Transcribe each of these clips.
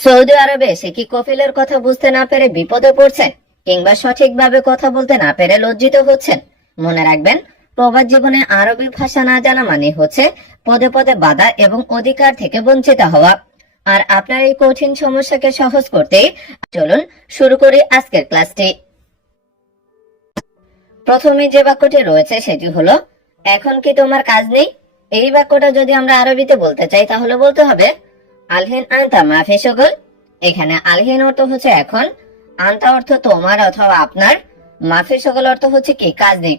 Saudi আরবে এসে কি কফিলের কথা বুঝতে না পেরে বিপদে পড়ছেন, কিংবা সঠিকভাবে কথা বলতে না পেরে লজ্জিত হচ্ছেন? মনে রাখবেন, প্রবাস জীবনে আরবি ভাষা না জানা মানে হচ্ছে পদে পদে বাধা এবং অধিকার থেকে বঞ্চিত হওয়া। আর আপনার এই কঠিন সমস্যাকে সহজ করতে চলুন শুরু করি আজকের ক্লাসটি। প্রথমে যে বাক্যটি রয়েছে সেটি হলো, এখন কি তোমার কাজ নেই? এই বাক্যটা যদি আমরা আরবিতে বলতে চাই তাহলে বলতে হবে আলহিন আনতা মাফি শুগল। এখানে আলহিন অর্থ হচ্ছে এখন, আনতা অর্থ তোমার অথবা আপনার, মাফি শুগল অর্থ হচ্ছে কি কাজ নেই।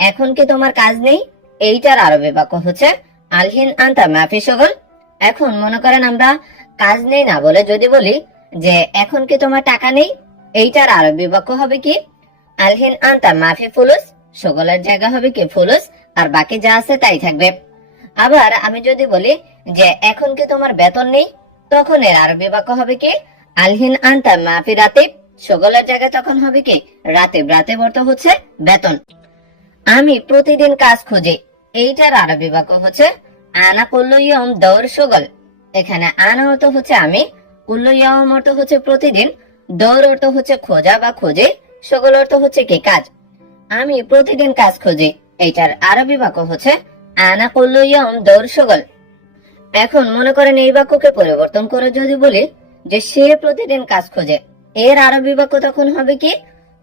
এখন কি তোমার কাজ নেই, এইটার আরবি বাক্য হচ্ছে আলহিন আনতা মাফি শুগল। এখন মনে করেন আমরা কাজ নেই না বলে যদি বলি যে এখন কি তোমার টাকা নেই, এইটার আরবি বাক্য হবে কি আলহিন আনতা মাফি ফুলুস। শুগলের জায়গা হবে কি ফুলুস, আর বাকি যা আছে তাই থাকবে। আবার আমি যদি বলি যে এখন কি তোমার বেতন নেই, তখন এর আরবি বাক্য হবে কি আলহিন আনতা মাফি রাতিব। শুগলের জায়গায় তখন হবে কি রাতিব। রাতিব অর্থ হচ্ছে বেতন। আমি প্রতিদিন কাজ খুঁজি, এইটার আরবি বাক্য হচ্ছে আনা কুল্লু ইয়াউম দৌর শুগল। এখানে আনা অর্থ হচ্ছে আমি, কুল্লু ইয়াউম অর্থ হচ্ছে প্রতিদিন, দৌর অর্থ হচ্ছে খোঁজা বা খুঁজে, শুগল অর্থ হচ্ছে কি কাজ। আমি প্রতিদিন কাজ খুঁজি, এইটার আরবি বাক্য হচ্ছে আনা কুল্লু ইয়াউম দৌর শুগল। এখন মনে করেন এই বাক্যকে পরিবর্তন করে যদি বলি যে সে প্রতিদিন কাজ খোঁজে, এর আরবি বাক্য তখন হবে কি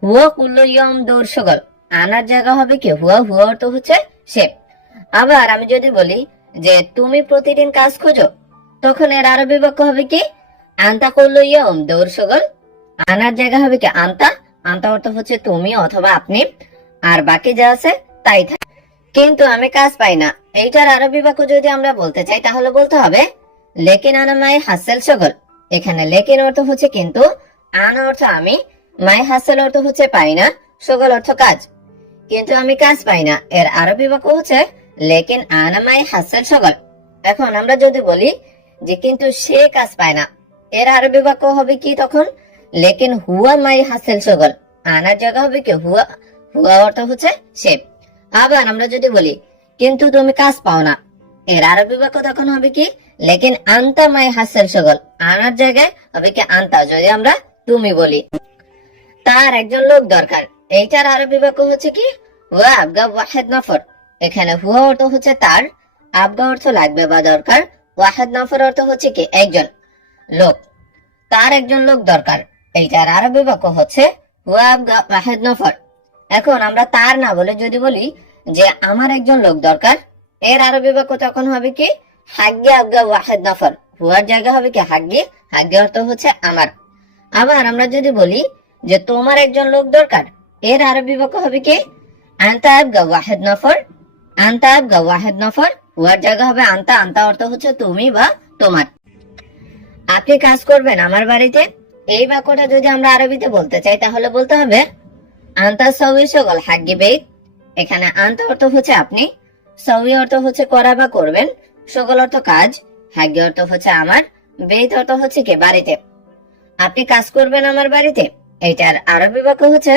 হুয়া কুল্লু ইয়াউম দৌর শুগল। আনার জায়গা হবে কি হুয়া, হুয়া অর্থ হচ্ছে সে। আবার আমি যদি বলি যে তুমি প্রতিদিন কাজ খোঁজো, তখন এর আরবি বাক্য হবে কি আনতা কুল্লু ইয়াউম দৌর শুগল। আনার জায়গা হবে কি আনতা, আনতা অর্থ হচ্ছে তুমি অথবা আপনি, আর বাকি যা আছে তাই থাকে। কিন্তু আমি কাজ পাই না, এইটার আরবি বাক্য যদি আমরা বলতে চাই তাহলে বলতে হবে লেকিন আনা মাই হাসেল শুগল। এখানে লেকিন অর্থ হচ্ছে কিন্তু, আনা অর্থ আমি, মাই হাসেল অর্থ হচ্ছে পাই না, শুগল অর্থ কাজ। কিন্তু আমি কাজ পাই না, এর আরবি বাক্য হচ্ছে লেকিন আনা মাই হাসেল শুগল। এখন আমরা যদি বলি যে কিন্তু সে কাজ পায় না, এর আরবি বাক্য হবে কি তখন লেকিন হুয়া মাই হাসেল শুগল। আনার জায়গা হবে কি হুয়া, হুয়া অর্থ হচ্ছে সে। আবার আমরা যদি বলি কিন্তু তুমি কাজ পাও না, এর আরবি বাক্য তখন হবে কি লেকিন আনতা মাই হাসেল শুগল। আনার জায়গায় হবে কি আনতা যদি আমরা তুমি বলি। তার একজন লোক দরকার, এইটার আরবি বাক্য হচ্ছে কি হুয়া আবগা ওয়াহিদ নফর। এখানে হুয়া অর্থ হচ্ছে তার, আবগা অর্থ লাগবে বা দরকার, ওয়াহিদ নফর অর্থ হচ্ছে কি একজন লোক। তার একজন লোক দরকার, এইটার আরবি বাক্য হচ্ছে হুয়া আবগা ওয়াহিদ নফর। এখন আমরা তার না বলে যদি বলি যে আমার একজন লোক দরকার, এর আরবি বাক্য তখন হবে কি হাগ্গে আবগা ওয়াহিদ নফর। হুয়ার জায়গা হবে কি হাগ্গে, হাগ্গে অর্থ হচ্ছে আমার। আবার আমরা যদি বলি যে তোমার একজন লোক দরকার, এর আরবি বাক্য হবে কি আনতা আবগা ওয়াহিদ নফর। আনতা আবগা ওয়াহিদ নফর, হুয়ার জায়গা হবে আনতা, আনতা অর্থ হচ্ছে তুমি বা তোমার। আপনি কাজ করবেন আমার বাড়িতে, এই বাক্যটা যদি আমরা আরবিতে বলতে চাই তাহলে বলতে হবে আনতা সউই শুগল হাগ্গি বেইত। এখানে আনতা অর্থ হচ্ছে আপনি, সউই অর্থ হচ্ছে করা বা করবেন, শুগল অর্থ কাজ, হাগ্গি অর্থ হচ্ছে আমার, বেইত অর্থ হচ্ছে কি বাড়িতে। আপনি কাজ করবেন আমার বাড়িতে, এইটার আরবি বাক্য হচ্ছে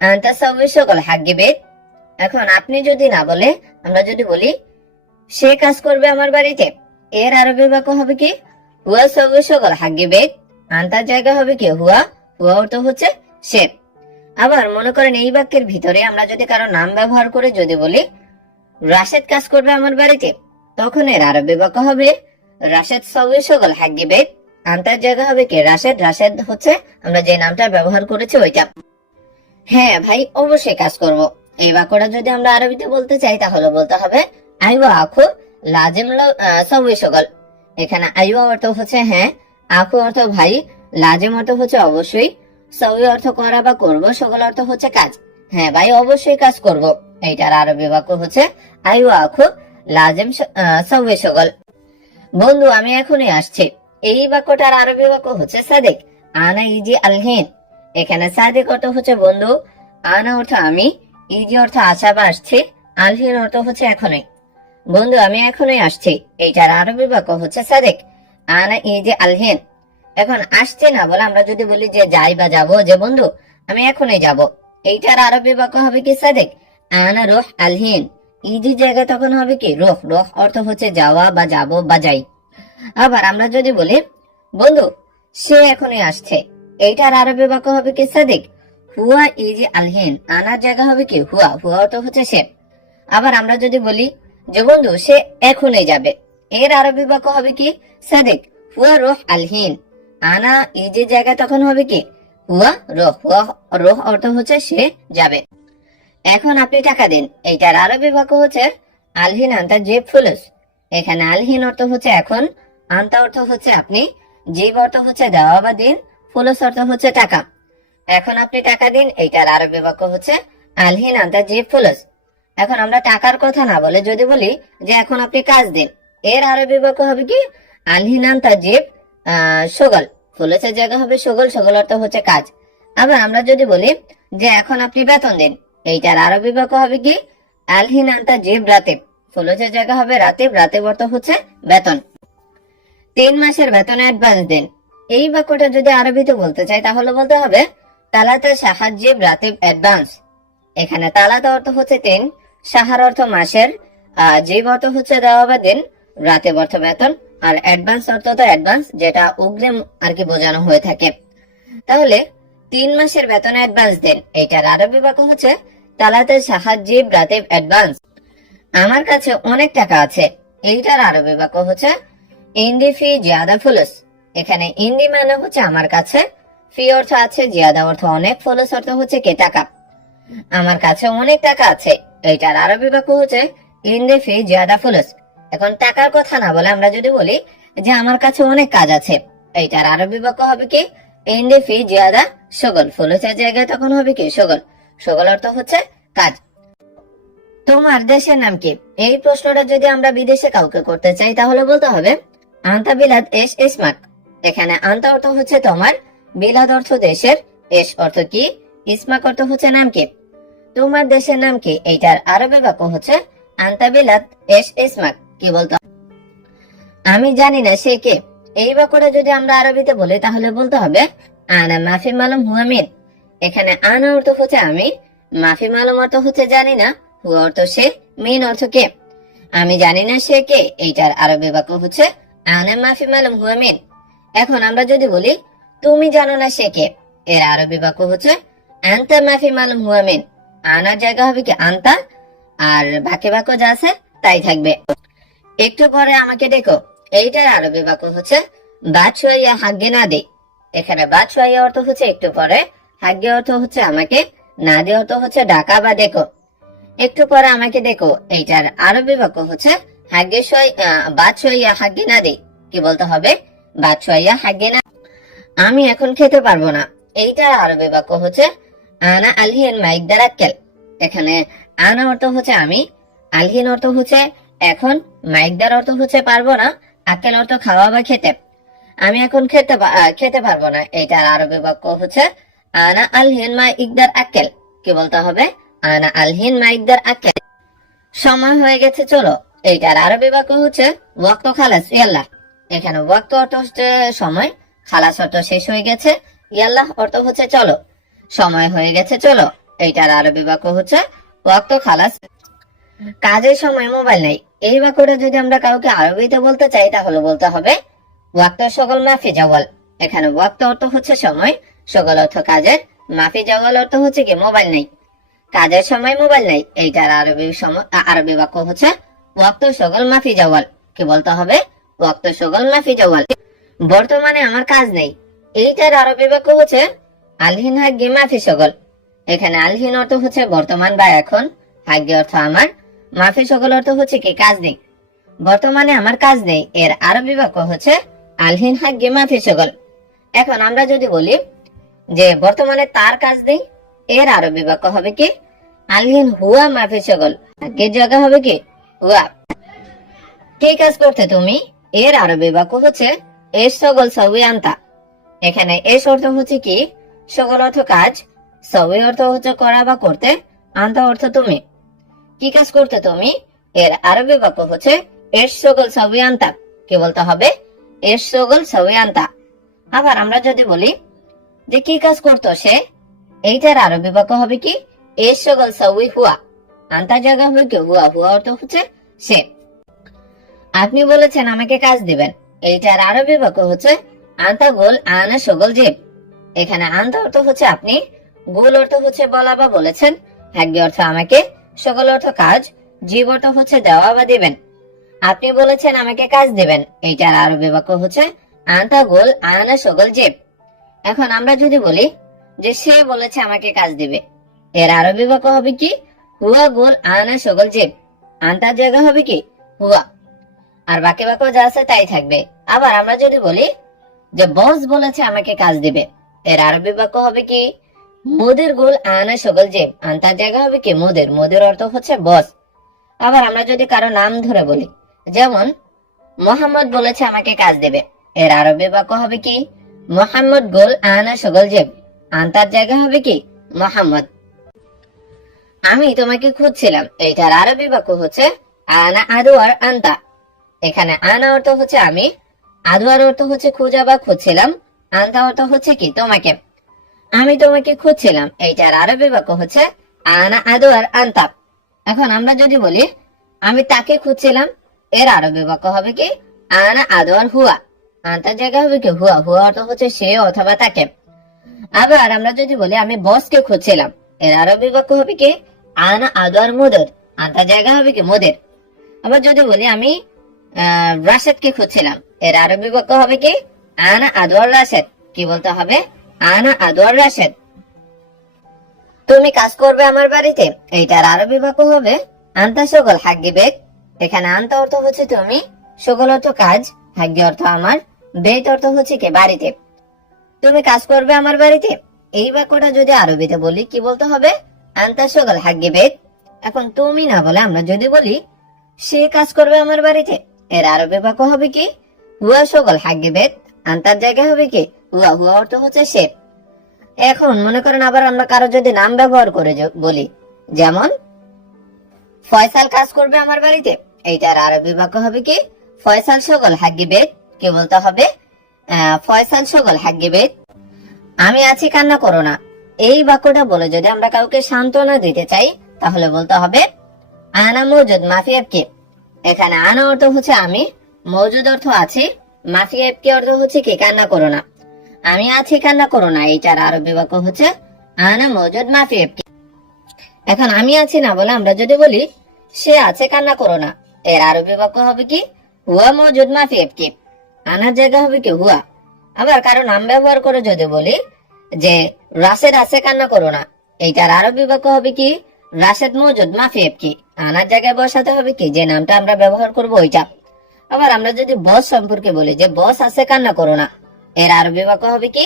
আনতা সউই শুগল হাগ্গি বেইত। এখন আপনি যদি না বলে আমরা যদি বলি সে কাজ করবে আমার বাড়িতে, এর আরবি বাক্য হবে কি হুয়া সউই শুগল হাগ্গি বেইত। আনতার জায়গা হবে কি হুয়া, হুয়া অর্থ হচ্ছে সে। আবার মনে করেন এই বাক্যের ভিতরে আমরা যদি কারো নাম ব্যবহার করে যদি বলি রাশেদ কাজ করবে আমার বাড়িতে, তখন এর আরবি বাক্য হবে রাশেদ সউই শুগল হাগ্গি বেইত। আনতার জায়গা হবে কি রাশেদ, রাশেদ হচ্ছে আমরা যে নামটা ব্যবহার করেছি ওইটা। হ্যাঁ ভাই অবশ্যই কাজ করব, এই বাক্যটা যদি আমরা আরবিতে বলতে চাই তাহলে বলতে হবে আইওয়া আখু লাজিম সউই শুগল। এখানে আইওয়া অর্থ হচ্ছে হ্যাঁ, আখু অর্থ ভাই, লাজিম অর্থ হচ্ছে অবশ্যই, সউই অর্থ করা বা করবো, শুগল অর্থ হচ্ছে কাজ। হ্যাঁ ভাই অবশ্যই কাজ করব, এইটার আরবি বাক্য হচ্ছে আইওয়া আখু লাজিম সউই শুগল। বন্ধু আমি এখনই আসছি, এই বাক্যটার আরবি বাক্য হচ্ছে সাদিক আনা ইজি আলহিন। এখানে সাদিক অর্থ হচ্ছে বন্ধু, আনা অর্থ আমি, ইজি অর্থ আশা বা আসছি, আলহিন অর্থ হচ্ছে এখনই। বন্ধু আমি এখনই আসছি, এইটার আরবি বাক্য হচ্ছে সাদিক আনা ইজি আলহিন। এখন আসছে না বলে আমরা যদি বলি যে যাই বা যাবো, যে বন্ধু আমি এখনই যাব, এইটার আরবি বাক্য হবে কি সাদিক আনা রুহ আলহিন। ইজি জায়গা তখন হবে কি রুহ, রুহ অর্থ হচ্ছে যাওয়া বা যাব বা যাই। আবার আমরা যদি বলি বন্ধু সে এখনই আসছে। এইটার আরবি বাক্য হবে কি সাদিক। হুয়া ইজি আলহিন, আনার জায়গা হবে কি হুয়া, হুয়া অর্থ হচ্ছে সে। আবার আমরা যদি বলি যে বন্ধু সে এখনই যাবে, এর আরবি বাক্য হবে কি সাদিক। হুয়া রোহ আলহিন, আনা ইজি জায়গা তখন হবে কি হুয়া রোহ, হুয়া রোহ অর্থ হচ্ছে সে যাবে। এখন আপনি টাকা দিন, এইটার আরবি বাক্য হচ্ছে আলহিন আন্তা জিব ফুলুস। এখানে আলহিন অর্থ হচ্ছে এখন, আন্তা অর্থ হচ্ছে আপনি, জিব অর্থ হচ্ছে দেওয়া বা দিন, ফুলুস অর্থ হচ্ছে টাকা। এখন আপনি টাকা দিন, এইটার আরবি বাক্য হচ্ছে আলহিন আন্তা জিব ফুলুস। এখন আমরা টাকার কথা না বলে যদি বলি যে এখন আপনি কাজ দিন, এর আরবি বাক্য হবে কি আলহিন আন্তা জিব শগল, ফুলুসের জায়গা হবে শগল, শগল অর্থ হচ্ছে কাজ। আবার আমরা যদি বলি যে এখন আপনি বেতন দিন, এইটার আরবি বাক্য হবে কি আলহিন আন্তা জিব রাতিব, ফুলুসের জায়গা হবে রাতিব, রাতিব অর্থ হচ্ছে বেতন। 3 মাসের বেতন অ্যাডভান্স দিন, এই বাক্যটা যদি আরবিতে বলতে চাই তাহলে বলতে হবে তালাতে সাহায্যিব রাতিব অ্যাডভান্স। এখানে তালাতে অর্থ হচ্ছে 3, সাহার অর্থ মাসের, জিব অর্থ হচ্ছে দেওয়া বা দিন, রাতিব অর্থ বেতন, আর অ্যাডভান্স অর্থ তো অ্যাডভান্স, যেটা অগ্রিম আর কি বোঝানো হয়ে থাকে। তাহলে 3 মাসের বেতন অ্যাডভান্স দিন, এইটার আরবি বাক্য হচ্ছে তালাতে সাহায্যিব রাতিব অ্যাডভান্স। আমার কাছে অনেক টাকা আছে, এইটার আরবি বাক্য হচ্ছে ইন্দি ফি জিয়াদা ফুলুস। এখানে ইন্দি মানে হচ্ছে আমার কাছে, ফি অর্থ আছে, জিয়াদা অর্থ অনেক, ফুলুস অর্থ হচ্ছে কি টাকা। আমার কাছে অনেক টাকা আছে, এইটার আরবি বাক্য হচ্ছে ইন্দি ফি জিয়াদা ফুলুস। এখন টাকার কথা না বলে আমরা যদি বলি যে আমার কাছে অনেক কাজ আছে, এইটার আরবি বাক্য হবে কি ইন্দি ফি জিয়াদা শগল, ফুলুসের জায়গায় তখন হবে কি শগল, শগল অর্থ হচ্ছে কাজ। তোমার দেশের নাম কি, এই প্রশ্নটা যদি আমরা বিদেশে কাউকে করতে চাই তাহলে বলতে হবে আন্তা বিলাদ এস ইসমাক। এখানে আন্তা অর্থ হচ্ছে তোমার, বিলাদ অর্থ দেশের, এস অর্থ কি, ইসমাক অর্থ হচ্ছে নাম কি। তোমার দেশের নাম কি, এইটার আরবি বাক্য হচ্ছে আন্তা বিলাদ এস ইসমাক। কি বলতো, আমি জানি না সে কে, এই বাক্যটা যদি আমরা আরবিতে বলি তাহলে বলতে হবে আনা মাফি মালুম হুয়া মিন। এখানে আনা অর্থ হচ্ছে আমি, মাফি মালুম অর্থ হচ্ছে জানি না, হুয়া অর্থ সে, মিন অর্থ কে। আমি জানি না সে কে, এইটার আরবি বাক্য হচ্ছে আনা মাফি মালুম হুয়া মিন। এখন আমরা যদি বলি তুমি জানো না সে কে, এর আরবি বাক্য হচ্ছে আনতা মাফি মালুম হুয়া মিন। আনার জায়গা হবে কি আনতা, আর বাকি বাক্য যা আছে তাই থাকবে। একটু পরে আমাকে দেখো, এইটার আরবি বাক্য হচ্ছে বাদশাইয়া হাগ্গে না দে। এখানে বাদশাইয়া অর্থ হচ্ছে একটু পরে, হাগ্গে অর্থ হচ্ছে আমাকে, না দে অর্থ হচ্ছে ডাকা বা দেখো। একটু পরে আমাকে দেখো, এইটার আরবি বাক্য হচ্ছে হাগ্গে বাদশাইয়া হাগ্গে না দে। কি বলতে হবে বাদশাইয়া হাগ্গে না। আমি এখন খেতে পারবো না, এইটার আরবি বাক্য হচ্ছে আনা আলহিন মাইকদার আক্কেল। এখানে আনা অর্থ হচ্ছে আমি, আলহিন অর্থ হচ্ছে এখন, মাইকদার অর্থ হচ্ছে পারবো না, আক্কেল অর্থ খাওয়া বা খেতে। আমি এখন খেতে পারবো না, এইটার আরবি বাক্য হচ্ছে আনা আলহিন মা ইকদার আক্কেল। কি বলতে হবে আনা আলহিন মা ইকদার আক্কেল। সময় হয়ে গেছে চলো, এইটার আরবি বাক্য হচ্ছে ওয়াক্ত খালাস ইয়াল্লাহ। এখানে ওয়াক্ত অর্থ হচ্ছে সময়, খালাস অর্থ শেষ হয়ে গেছে, ইয়াল্লাহ অর্থ হচ্ছে চলো, সময় হয়ে গেছে চলো। এইটার আরবি বাক্য হচ্ছে ওয়াক্ত খালাস। কাজের সময় মোবাইল নাই, এই বাক্যটা যদি আমরা কাউকে আরবিতে বলতে চাই তাহলে বলতে হবে ওয়াক্ত সকল মাফি জাওয়াল। এখানে ওয়াক্ত অর্থ হচ্ছে সময়, সকল অর্থ কাজের, মাফি জাওয়াল অর্থ হচ্ছে কি মোবাইল নাই, কাজের সময় মোবাইল নাই। এইটার আরবি বাক্য হচ্ছে ওয়াক্ত সকল মাফি জাওয়াল। কি বলতে হবে ওয়াক্ত সকল মাফি জাওয়াল। বর্তমানে আমার কাজ নেই, এইটার আরবি বাক্য হচ্ছে আলহিন হাগ্গি মাফি সকল। এখানে আলহিন অর্থ হচ্ছে বর্তমান বা এখন, হাগ্গি অর্থ আমার, মাফি সকল অর্থ হচ্ছে কি কাজ নেই। বর্তমানে আমার কাজ নেই, এর আরবি বাক্য হচ্ছে আলহিন হাগ্গি মাফি সকল। এখন আমরা যদি বলি যে বর্তমানে তার কাজ নেই, এর আরবি বাক্য হবে কি আলহিন হুয়া মাফি সকল, হাগ্গির জায়গা হবে কি হুয়া। কি কাজ করতে তুমি, এর আরবি বাক্য হচ্ছে এস সকল সবই আনতা। এখানে এস অর্থ হচ্ছে কি সকল অর্থ কাজ, সবই অর্থ হচ্ছে করা বা করতে, আনতা অর্থ তুমি। কি কাজ করতে তুমি, এর আরবি বাক্য হচ্ছে এস সকল সবই আনতা। কি বলতে হবে এস সকল সবই আনতা। আবার আমরা যদি বলি যে কি কাজ করতো সে, এইটার আরবি বাক্য হবে কি এস সকল সবই হুয়া, আনতা জায়গা হবে কি হুয়া, হুয়া অর্থ হচ্ছে সে। আপনি বলেছেন আমাকে কাজ দিবেন, এইটার আরবি বাক্য হচ্ছে আন্তা গোল আনা সগল জিব। এখানে আন্তা অর্থ হচ্ছে আপনি, গোল অর্থ হচ্ছে বলা বা বলেছেন, হাগ্গি অর্থ আমাকে, সগল অর্থ কাজ, জিব অর্থ হচ্ছে দেওয়া বা দিবেন। আপনি বলেছেন আমাকে কাজ দিবেন, এইটার আরবি বাক্য হচ্ছে আন্তা গোল আনা সগল জিব। এখন আমরা যদি বলি যে সে বলেছে আমাকে কাজ দিবে, এর আরবি বাক্য হবে কি? হুয়া গোল আনা সগল জিব। আন্তার জায়গা হবে কি? হুয়া। আর বাকি বাক্য যা আছে তাই থাকবে। আবার আমরা যদি বলি যে বস বলেছে আমাকে কাজ দিবে, এর আরবি বাক্য হবে কি? মুদির গোল আনা সগল জিব। আন্তার জায়গা হবে কি? মুদির। মুদির অর্থ হচ্ছে বস। আবার আমরা যদি কারো নাম ধরে বলি, যেমন মোহাম্মদ বলেছে আমাকে কাজ দেবে, এর আরবি বাক্য হবে কি? মোহাম্মদ গোল আনা সগল জিব। আন্তার জায়গা হবে কি? মোহাম্মদ। আমি তোমাকে খুঁজছিলাম, এইটার আরবি বাক্য হচ্ছে আনা আদওয়ার আন্তা। এখানে আনা অর্থ হচ্ছে আমি, আদওয়ার অর্থ হচ্ছে খোঁজা বা খুঁজছিলাম, আন্তা অর্থ হচ্ছে কি? তোমাকে। আমি তোমাকে খুঁজছিলাম, এইটার আরবি বাক্য হচ্ছে আনা আদওয়ার আন্তা। এখন আমরা যদি বলি আমি তাকে খুঁজছিলাম, এর আরবি বাক্য হবে কি? আনা আদওয়ার হুয়া। আন্তার জায়গা হবে কি? হুয়া। হুয়া অর্থ হচ্ছে সে অথবা তাকে। আবার আমরা যদি বলি আমি বসকে খুঁজছিলাম, এর আরবি বাক্য হবে কি? আনা আদওয়ার মুদির। আন্তার জায়গা হবে কি? মুদির। আবার যদি বলি আমি রাশেদকে খুঁজছিলাম, এর আরবি বাক্য হবে কি? আনা আদওয়ার রাশেদ। কি বলতে হবে? আনা আদওয়ার রাশেদ। তুমি কাজ করবে আমার বাড়িতে, এইটার আরবি বাক্য হবে আন্তা সগল হাগ্গি বেত। এখানে আন্তা অর্থ হচ্ছে তুমি, সগল অর্থ কাজ, হাগ্গি অর্থ আমার, বেত অর্থ হচ্ছে কি? বাড়িতে। তুমি কাজ করবে আমার বাড়িতে, এই বাক্যটা যদি আরবিতে বলি কি বলতে হবে? আন্তা সগল হাগ্গি বেত। এখন তুমি না বলে আমরা যদি বলি সে কাজ করবে আমার বাড়িতে, এর আরবি বাক্য হবে কি? হুয়া সগল হাগ্গি বেত। আন্তার জায়গা হবে কি? হুয়া। হুয়া অর্থ হচ্ছে সে। এখন মনে করেন আবার আমরা কারো যদি নাম ব্যবহার করে বলি, যেমন ফয়সাল কাজ করবে আমার বাড়িতে, এইটার আরবি বাক্য হবে কি? ফয়সাল সগল হাগ্গি বেত। কি বলতে হবে? ফয়সাল সগল হাগ্গি বেত। আমি আছি, কান্না করো না, এই বাক্যটা বলে যদি আমরা কাউকে সান্ত্বনা দিতে চাই তাহলে বলতে হবে আনা মৌজুদ মাফি আবকি। এখানে আনা অর্থ হচ্ছে আমি, মৌজুদ অর্থ আছি, মাফি আবকি অর্থ হচ্ছে কি? কান্না করো না। আমি আছি, কান্না করো না, এইটার আরবি বাক্য হচ্ছে আনা মৌজুদ মাফি আবকি। এখন আমি আছি না বলে আমরা যদি বলি সে আছে, কান্না করো না, এর আরবি বাক্য হবে কি? হুয়া মৌজুদ মাফি আবকি। আনার জায়গা হবে কি? হুয়া। আবার কারো নাম ব্যবহার করে যদি বলি যে রাশেদ আছে, কান্না করো না, এইটার আরবি বাক্য হবে কি? রাশেদ মৌজুদ মাফি আবকি। আনার জায়গায় বসাতে হবে কি? যে নামটা আমরা ব্যবহার করব ওইটা। আবার আমরা যদি বস সম্পর্কে বলি যে বস আছে, কান্না করো না, এর আরবি বাক্য হবে কি?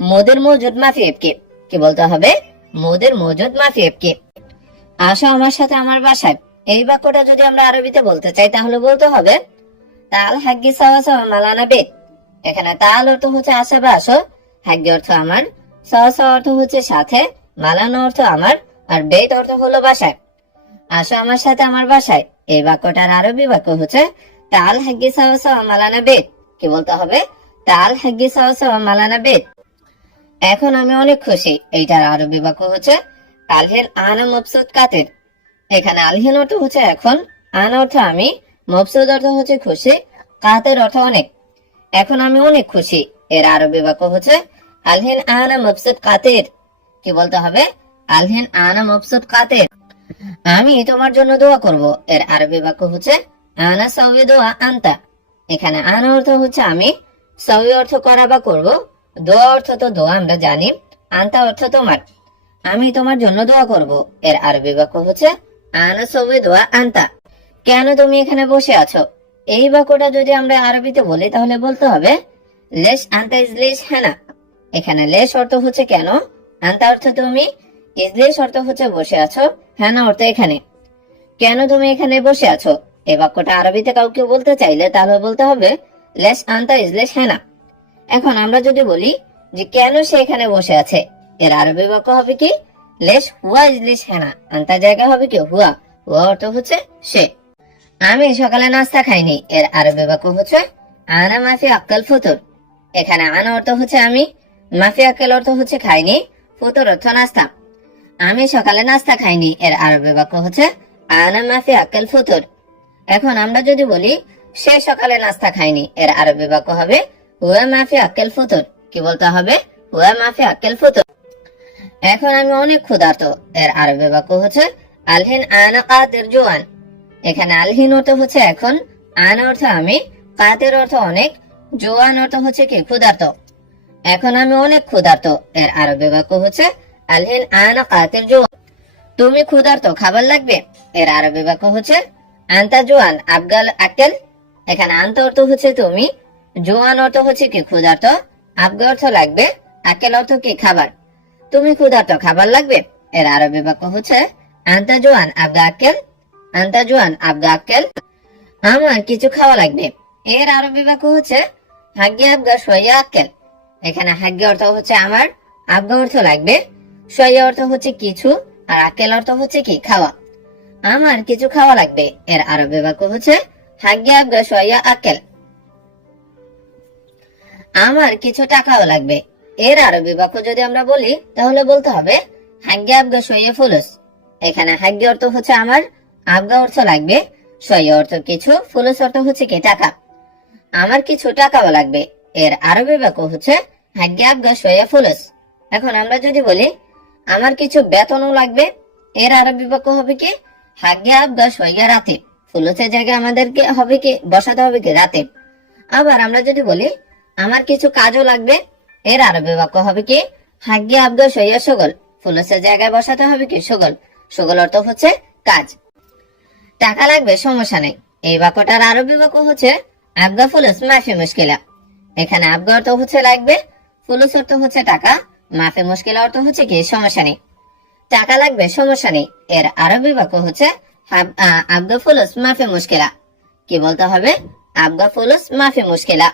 মুদির মৌজুদ মাফি আবকি। কি বলতে হবে? মুদির মৌজুদ মাফি আবকি। আসো আমার সাথে আমার বাসায়, এই বাক্যটা যদি আমরা আরবিতে বলতে চাই তাহলে বলতে হবে তাল হাগ্গি সাওয়া সাওয়া মালানা বেত। এখানে তাল অর্থ হচ্ছে আসো বা আসো, হাগ্গি অর্থ আমার, সাওয়া সাওয়া অর্থ হচ্ছে সাথে, মালানা অর্থ আমার, আর বেত অর্থ হলো বাসায়। আসো আমার সাথে আমার বাসায়, এই বাক্যটার আরবি বাক্য হচ্ছে তাল হাগ্গি সাওয়া সাওয়া মালানা বেত। কি বলতে হবে? তাল হাগ্গি সাওয়া সাওয়া মালানা বেত। এখন আমি অনেক খুশি, এইটার আরবি বাক্য হচ্ছে আলহিন আনা মবসুদ কাতের। এখানে আলহিন অর্থ হচ্ছে এখন, আনা অর্থ আমি, মবসুদ অর্থ হচ্ছে খুশি, কাতের অর্থ অনেক। এখন আমি অনেক খুশি, এর আরবি বাক্য হচ্ছে আলহিন আনা মবসুদ কাতের। কি বলতে হবে? আলহিন আনা মবসুদ কাতের। আমি তোমার জন্য দোয়া করব, এর আরবি বাক্য হচ্ছে আনা সাউই দোয়া আন্তা। এখানে আনা অর্থ হচ্ছে আমি, সাউই অর্থ করা বা করব, দোয়া অর্থ তো দোয়া আমরা জানি, আন্তা অর্থ তোমার। আমি তোমার জন্য দোয়া করব, এর আরবি বাক্য হচ্ছে আনা সাউই দোয়া আন্তা। কেন তুমি এখানে বসে আছো, এই বাক্যটা যদি আমরা আরবিতে বলি তাহলে বলতে হবে লেশ আন্তা ইজলিশ হেনা। এখানে লেশ অর্থ হচ্ছে কেন, আন্তা অর্থ তুমি, ইজলিশ অর্থ হচ্ছে বসে আছো, হেনা অর্থ এখানে। কেন তুমি এখানে বসে আছো, এই বাক্যটা আরবিতে কাউকে বলতে চাইলে তাহলে বলতে হবে লেশ আন্তা ইজলিশ হেনা। এখন আমরা যদি বলি যে কেন সে এখানে বসে আছে, এর আরবি বাক্য হবে কি? লেশ হুয়া ইজলিশ হেনা। আন্তা জায়গা হবে কি? হুয়া। হুয়া অর্থ হচ্ছে সে। আমি সকালে নাস্তা খাইনি, এর আরবি বাক্য হচ্ছে আনা মাফি আক্কাল ফুতুর। এখানে আনা অর্থ হচ্ছে আমি, মাফি আক্কাল অর্থ হচ্ছে খাইনি, ফুতুর অর্থ নাস্তা। আমি সকালে নাস্তা খাইনি, এর আরবি বাক্য হচ্ছে আনা মাফি আক্কাল ফুতুর। এখন আমরা যদি বলি সে সকালে নাস্তা খায়নি, এর আরবি বাক্য হবে হুয়া মাফি আক্কেল ফুতুর। কি বলতে হবে? হুয়া মাফি আক্কেল ফুতুর। এখন আমি অনেক ক্ষুধার্ত, এর আরবি বাক্য হচ্ছে আলহিন আনা কাতির জুয়ান। এখানে আলহিন অর্থ হচ্ছে এখন, আনা অর্থ আমি, কাতির অর্থ অনেক, জুয়ান অর্থ হচ্ছে কি ক্ষুধার্ত। এখন আমি অনেক ক্ষুধার্ত, এর আরবি বাক্য হচ্ছে আলহিন আনা কাতির জুয়ান। তুমি ক্ষুধার্ত, খাবার লাগবে। এর আরবি বাক্য হচ্ছে আন্তা জুয়ান আবগাল আক্কেল। এখানে আন্তা অর্থ হচ্ছে তুমি, জুয়ান অর্থ হচ্ছে কি ক্ষুধার্ত, আবগা অর্থ লাগবে, আক্কেল অর্থ কি খাবার। তুমি ক্ষুধার্ত, খাবার লাগবে। এর আরবি বাক্য হচ্ছে আন্তা জুয়ান আবগা আক্কেল। আন্তা জুয়ান আবগা আক্কেল। আমার কিছু খাওয়া লাগবে। এর আরবি বাক্য হচ্ছে হাগ্গে আবগা সোয়া আক্কেল। এখানে হাগ্গে অর্থ হচ্ছে আমার, আবগা অর্থ লাগবে, সোয়া অর্থ হচ্ছে কিছু, আর আক্কেল অর্থ হচ্ছে কি খাওয়া। আমার কিছু খাওয়া লাগবে। এর আরবি বাক্য হচ্ছে হাগ্গে আবগা সোয়া আক্কেল। আমার কিছু টাকাও লাগবে। এর আরবি বাক্য যদি আমরা বলি তাহলে বলতে হবে হাগ্গে আবগা সোয়া ফুলুস। এখানে হাগ্গে অর্থ হচ্ছে আমার, আবগা অর্থ লাগবে, সোয়া অর্থ কিছু, ফুলুস অর্থ হচ্ছে কি টাকা। আমার কিছু টাকাও লাগবে। এর আরবি বাক্য হচ্ছে হাগ্গে আবগা সোয়া ফুলুস। এখন আমরা যদি বলি আমার কিছু বেতনও লাগবে, এর আরবি বাক্য হবে কি হাগ্গে আবগা সোয়া রাতে। ফুলুসের জায়গায় আমাদেরকে হবে কি বসাতে হবে কি রাতে। আবার আমরা যদি বলি আমার কিছু কাজও লাগবে, এর আরবি বাক্য হবে কি হাগ্গে আবগা সোয়া সগল। ফুলুসের জায়গায় বসাতে হবে কি সগল। সগল অর্থ হচ্ছে কাজ। টাকা লাগবে, সমস্যা নেই। এই বাক্যটার আরবি বাক্য হচ্ছে আবগা ফুলুস মাফি মুশকিলা। এখানে আবগা অর্থ হচ্ছে লাগবে, ফুলুস অর্থ হচ্ছে টাকা, মাফি মুশকিলা অর্থ হচ্ছে কি সমস্যা নেই। টাকা লাগবে, সমস্যা নেই। এর আরবি বাক্য হচ্ছে আবগা ফুলুস মাফি মুশকিলা। কি বলতে হবে? আবগা ফুলুস মাফি মুশকিলা।